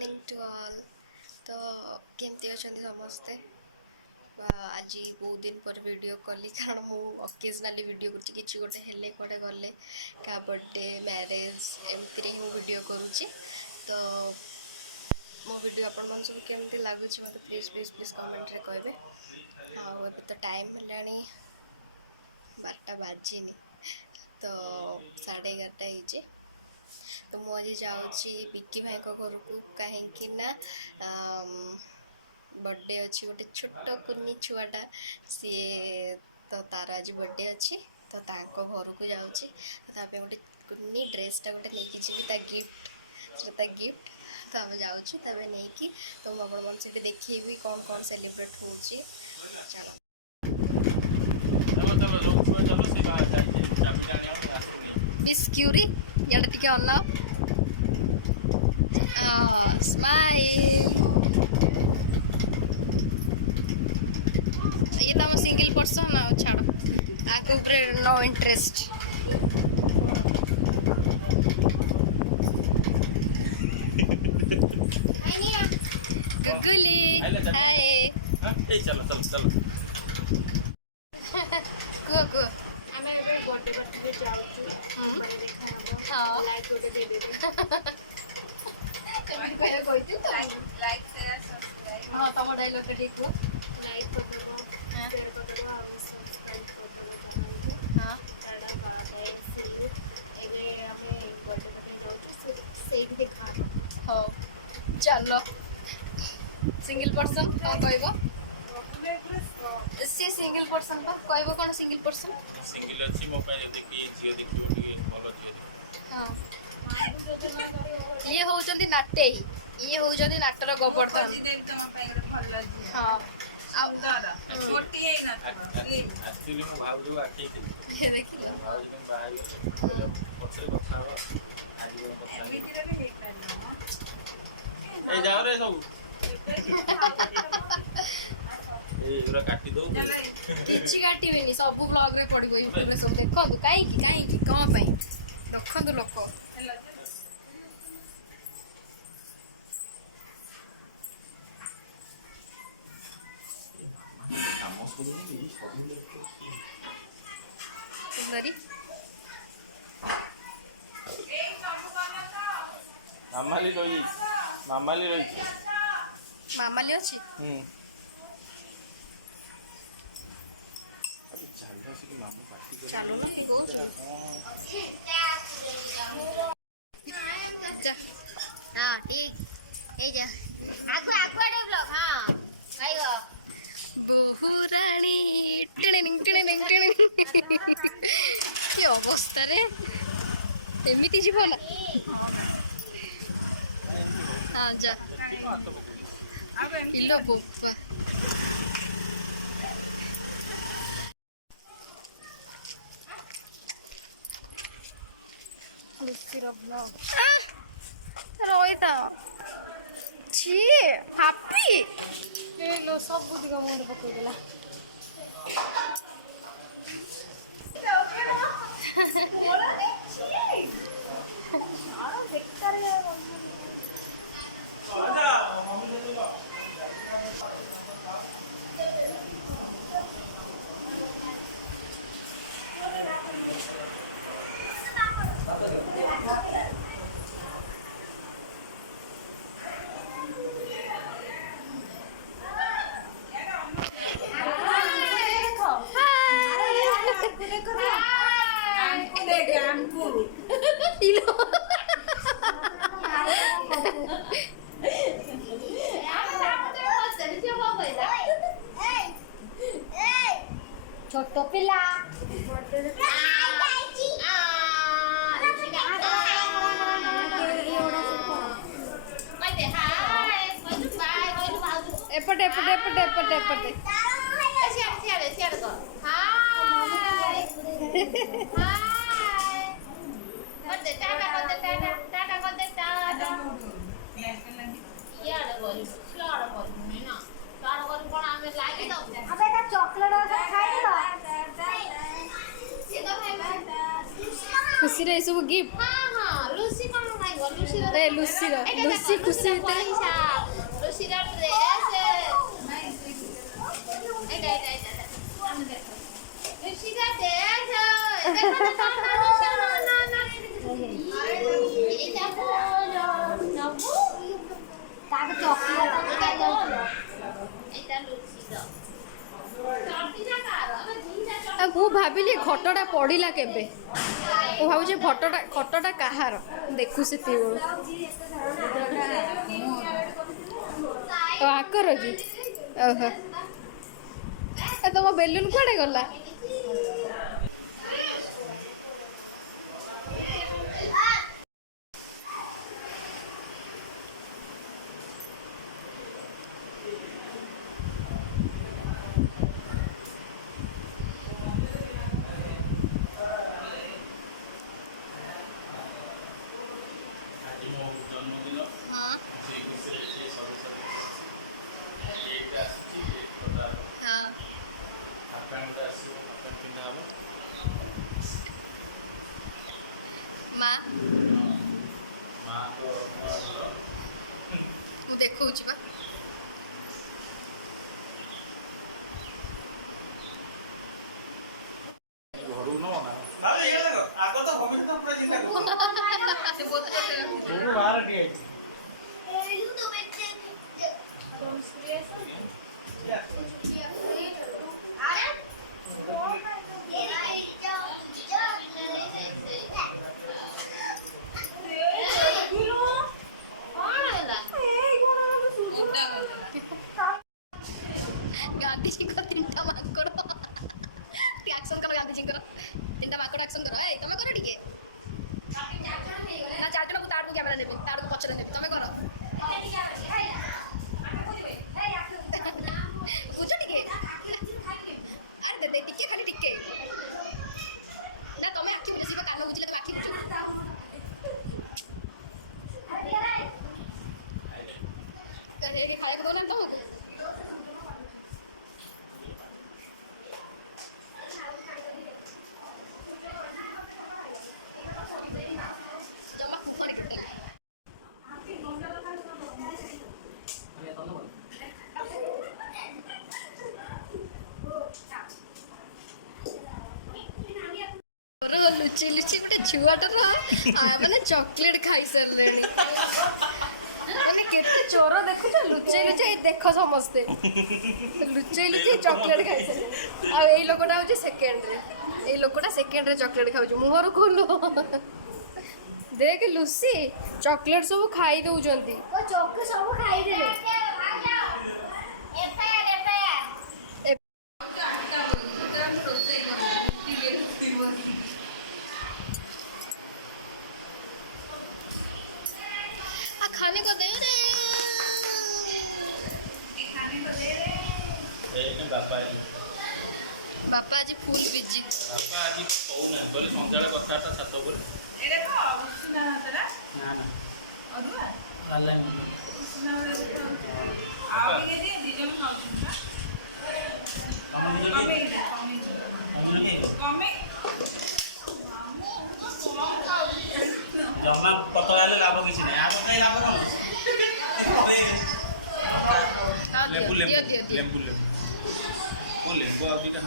Morning to all. तो केमती अच्छा समस्ते आज बहुत दिन पर वीडियो कली कारण मु अकेजनाली वीडियो कर किसी गोटे हेले कड़े गले क्या बर्थडे मैरेज एमती ही वीडियो करुच्ची। तो मो वीडियो आपण मन सब केमती लगुच मत प्लीज प्लीज प्लीज कमेंट रे कहबे। आ तो टाइम है 12टा बाजिनी तो 11:30 तो मुझे जाऊँगी पिकी भाई घर को कहीं बर्थडे अच्छी गोटे छोट कुनी छुआटा सी तो तार आज बर्थडे अच्छी तो ताको घर को जाऊँगी गोटे कुनी ड्रेसटा गोटे लेकिन जी गिफ्ट गिफ्ट तो आम जाऊँ नहीं तो मुझे मन से देखी कौन कौन सेलिब्रेट हो चलो बिस्क्यूरी ये टे अन स्माइल ये तो सिंगल पर्सन आ छाड़ आगे नो इंटरेस्ट गुगली हाय चलो चलो चलो कुह कुह हमें बर्थडे बर्थडे जाऊँ हाँ लाइक गोटे दे दे लाइक शेयर सब्सक्राइब हाँ तुम डायलॉग के ठीक लाइक कर दो शेयर कर दो और सब्सक्राइब कर दो हाँ ताड़ा बाय सी यू एगे हमें बर्थडे बर्थडे जाऊँ से दिखा हो चलो सिंगल पर्सन कौन कहबो सी सिंगल पर्सन का कहबो कोन सिंगल पर्सन सिंगल अछि मो पे देखि जियो देखिबो टिके भलो जियो हाँ ये होउचंदी नाट्य ही ये होउचंदी नाटर गोवर्धन हाँ एक्चुअली मो भाव जो आके ये देखिलो भाव जो बाहर पछे कथा हो ए जाओ रे सब ए जरा काटी दो किछि काटिबेनी सब ब्लॉग रे पड़िबो यूट्यूब रे सब देखंतु काई कोन पई रखंतु लोक सुंदरी मामाली रही मामाली अछि अरे चालू से मामू पार्टी कर चालू ना बहुत हां ठीक ए जा आगु आगु ब्लॉग हां आइगो बहुरानी कि अवस्था रे एमती जीव ना हाँ जा इलो बोपा रोहिता छी हापी ए लो सब बुद्धि का मुंह पकड़ देला छोट पिला एपटे एपटे एपटे एपटे एपटे खुशी रे सब गिफ्ट हां हां लूसी कौन खाइबो ଏ ଲୁସିର ଲୁସି ଖୁସି ଭିତରେ ଲୁସିର ଡ୍ରେସ୍ ଏଇଟା ଲୁସିର ଡ୍ରେସ୍ ତାକୁ ଚକଲେଟ୍ ଏଇଟା ଲୁସିର ମୁଁ ଭାବିଲି ଖଟଟା ପଡ଼ିଲା କେବେ ମୁଁ ଭାବୁଛି ଖଟଟା କାହାର ଦେଖୁ ସେତିକି ଆକର କି ଓହୋ ତମ ବେଲୁନ କୁଆଡ଼େ ଗଲା ଆଜି ମୋ ଜନ୍ମଦିନ ସେଇ ଖୁସିରେ ସେ ସରସ୍ୱତୀ କେକ୍ ଆସିଛି କେକ୍ କଟା ହେବ ହାଫ୍ ପ୍ୟାଣ୍ଟ ଆସିବ ହାଫ୍ ପ୍ୟାଣ୍ଟ ପିନ୍ଧା ହେବ ମା ମାଆଙ୍କ ମୁଁ ଦେଖଉଛି ବା ଘରକୁ ନବ ନା ଆଗ ତ ଭୂମି ତ ପୁରା ଚିନ୍ତା ବାହାର ଟିକେ ଗାନ୍ଧିଜୀଙ୍କ ତିନିଟା ମାଙ୍କଡ଼ ଆକ୍ସନ୍ କର ଗାନ୍ଧିଜୀଙ୍କର ତିନିଟା ମାଙ୍କଡ଼ ଆକ୍ସନ୍ କର ଏ ତମେ କର ଟିକେ ନା 4 ଜଣ ମୁଁ ତା ଆଡ଼କୁ କ୍ୟାମେରା ନେବି ତା ଆଡ଼କୁ ପଛରେ ନେବି ତମେ କର ବୁଝ ଟିକେ ଆରେ ଦେ ଟିକେ ଖାଲି ଟିକେ ନା ତମେ ଆଖି ବୁଝିବ କାନ ବୁଝିଲେ ତମେ ଆଖି ବୁଝିବ ଖାଇବାକୁ ଦଉନାହାନ୍ତି ତମକୁ ଜମା କୁହନି କେତେ ଲୁଚି ଲୁଚି ଗୋଟେ ଛୁଆଟାର ମାନେ ଚକୋଲେଟ୍ ଖାଇସାରିଲେଣି ମାନେ କେତେ ଚୋର ଦେଖୁଛ ଲୁଚେଇ ଲୁଚେଇ ଦେଖ ସମସ୍ତେ ଲୁଚେଇ ଲୁଚେଇ ଚକୋଲେଟ୍ ଖାଇସାରିଲେଣି ଆଉ ଏଇ ଲୋକଟା ହଉଛି ସେକେଣ୍ଡରେ ଚକୋଲେଟ୍ ଖାଉଛି ମୁହଁରୁ ଖୋଲୁ ଦେଖ ଲୁସି ଚକୋଲେଟ୍ ସବୁ ଖାଇ ଦଉଛନ୍ତି ଚୋକ ସବୁ ଖାଇଦେଲେ खाने को दे रे बापा आज फुल बिजी ବାପା ଆଜି କହୁନାହାନ୍ତି କହିଲେ ସନ୍ଧ୍ୟାବେଳେ କଥାବାର୍ତ୍ତା ଛାତ ଉପରେ ନା ନା ଜମା ପତଳା ହେଲେ ଲାଭ କିଛି ନାହିଁ ଆଉ କଥା ଲାଭ କ'ଣ ଲେମ୍ବୁ ଲେମ୍ବୁ ଲେମ୍ବୁ ଲେମ୍ବୁ ଲେମ୍ବୁ ଆଉ ଦୁଇଟା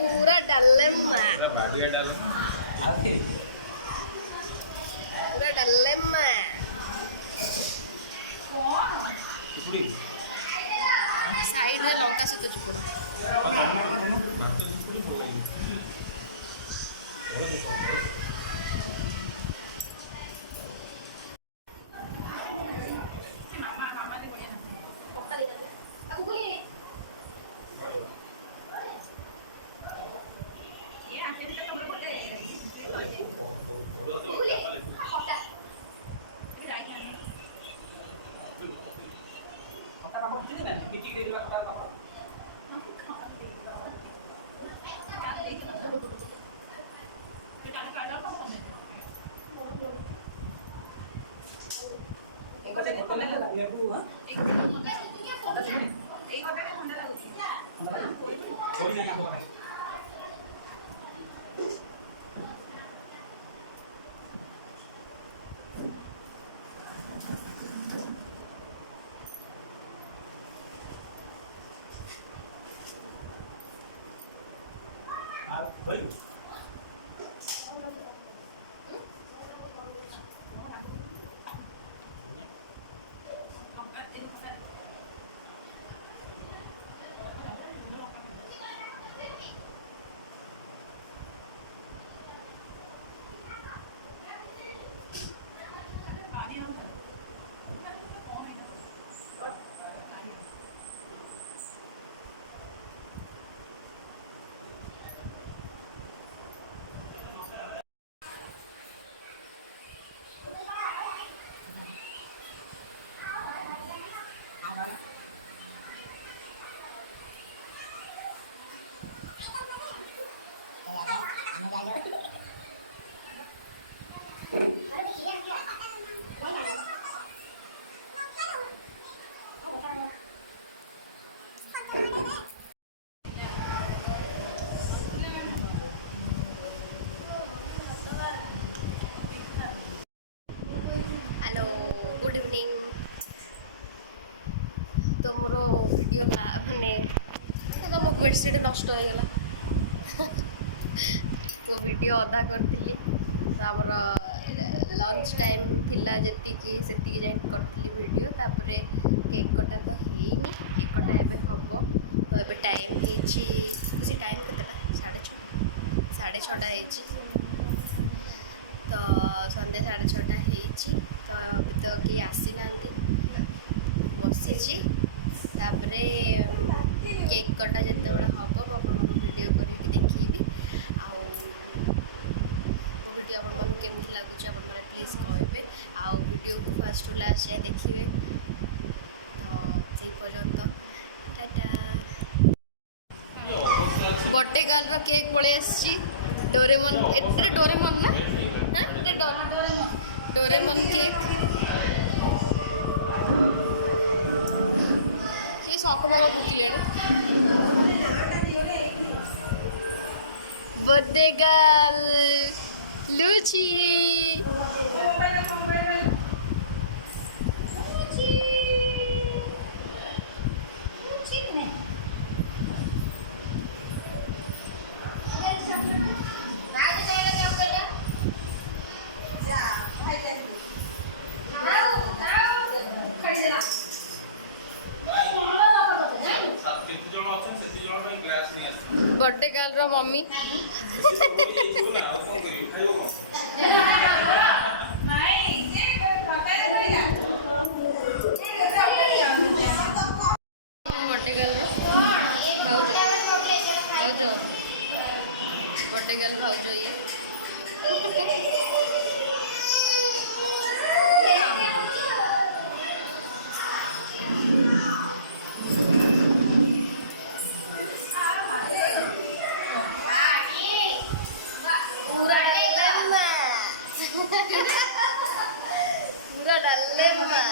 पूरा डालेम्मा ପୁରା ବାଡ଼ିଆ ଡାଲ पूरा डालेम्मा ଚିପୁଡ଼ି साइड रे लंका सहित चुपड़ ଭାତ ଚିପୁଡ଼ି ଭଲ ଲାଗିବ एसिड नष्ट हो गला तो वीडियो अधा करथिली हमर लंच टाइम थिला जति सेति जाइन करथिली वीडियो तापरे केक कटा तो हेनी केक कटा एबे हबो तो एबे टाइम हेची से टाइम केतेटा 6:30 हेची तो संध्या 6:30 हेची तो अभी तो कि आसी नांती बसीची तापरे केक कटा जते बड़ा हबो अपन वीडियो करी देखिबी आ वीडियो अपन केमती लागुछ अपन माने प्लीज कहबे आ वीडियो को फर्स्ट टू लास्ट जाय देखिबे तो से पर्यंत टाटा बर्थडे गर्ल रो केक पळे आसी डोरेमन एटे डोरेमन ना एटे डोरेमन केक ये सॉकबा कुतिले बर्थडे गर्ल लूची बर्थडे गर्ल रो mummy birthday girl birthday girl भाउजो ये पूरा डाले माँ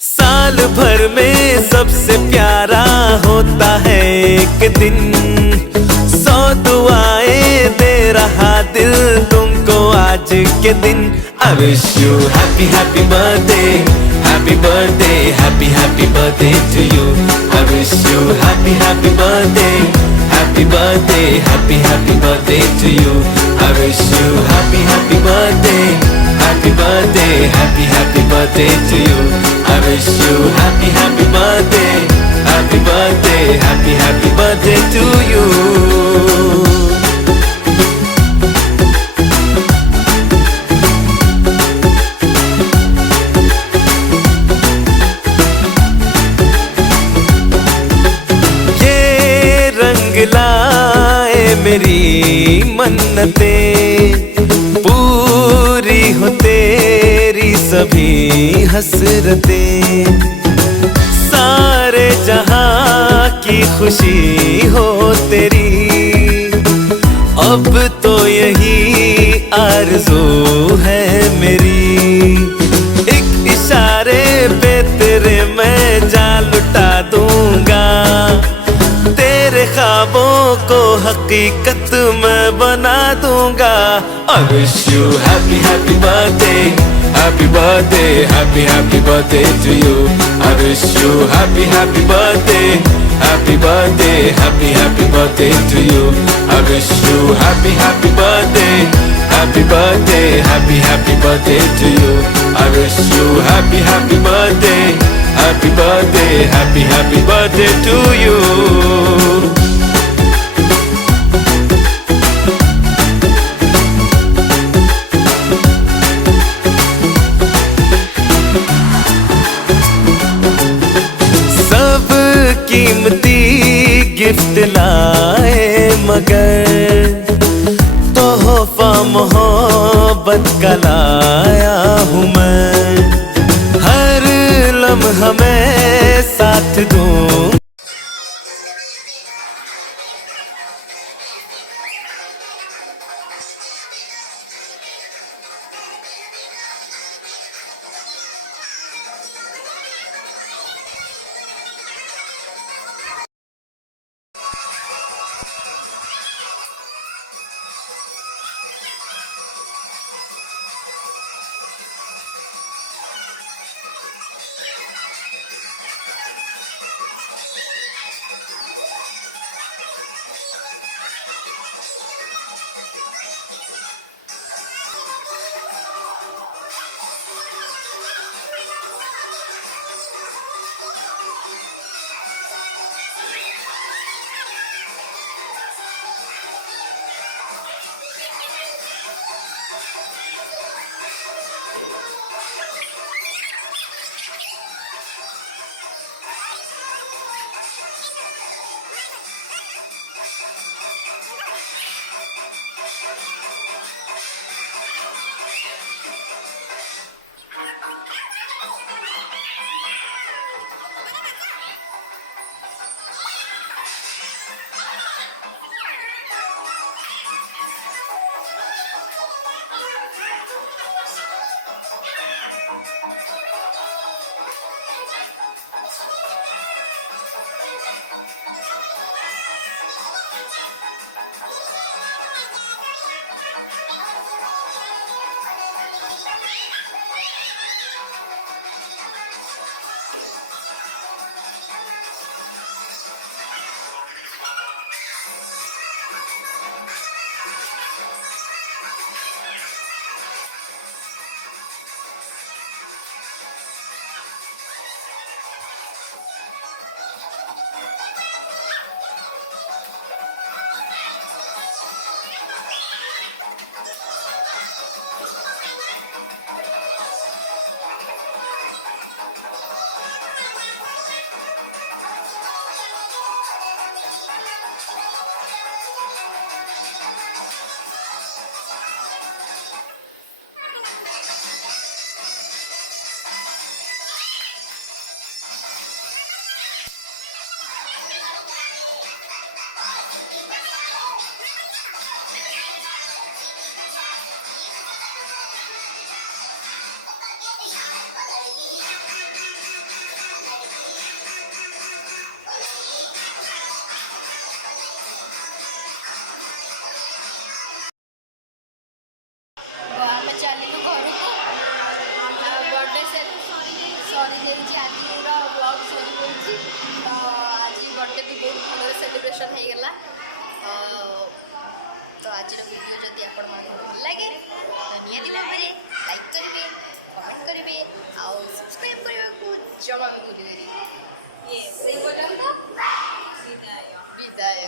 साल भर में सबसे प्यारा होता है एक दिन 100 दुआएं दे रहा दिल तुमको आज के दिन I wish you happy happy birthday happy birthday happy happy birthday to you I wish you happy happy birthday happy birthday happy happy birthday to you I wish you happy happy birthday happy birthday happy happy birthday to you I wish you happy happy birthday happy birthday happy happy birthday to you ये रंग लाए मेरी मन्नतें पूरी हो तेरी सभी हसरतें सारे जहां की खुशी हो तेरी अब तो यही आरज़ू है मेरी एक इशारे पे तेरे मैं जान लुटा दूंगा तेरे ख्वाबों को हकीकत मैं बना दूंगा I wish you happy happy birthday happy birthday happy happy birthday to you I wish you happy happy birthday happy birthday happy happy birthday to you I wish you happy happy birthday happy birthday happy happy birthday to you I wish you happy happy birthday happy birthday happy happy birthday to you सब कीमती gift लाए मगर तोहफा मोहब्बत का लाया हूँ मैं हर लम्हा मैं साथ दूँ ଆମେ ଚାଲିଲୁ ଘରକୁ ବର୍ଥଡେ ସରିଯାଇଛି ଆଜିର ବ୍ଲଗ୍ ସରିଯାଇଛି ତ ଆଜି ବର୍ଥଡେ ବି ବହୁତ ଭଲରେ ସେଲିବ୍ରେସନ୍ ହେଇଗଲା ତ ଆଜିର ଭିଡ଼ିଓ ଯଦି ଆପଣମାନଙ୍କୁ ଭଲ ଲାଗେ ତ ନିହାତି ଭାବରେ ଲାଇକ୍ କରିବେ କମେଣ୍ଟ କରିବେ ଆଉ ସବସ୍କ୍ରାଇବ୍ କରିବାକୁ ଜମା ବି ଭୁଲିବେନି ସେଇ ପର୍ଯ୍ୟନ୍ତ ବିଦାୟ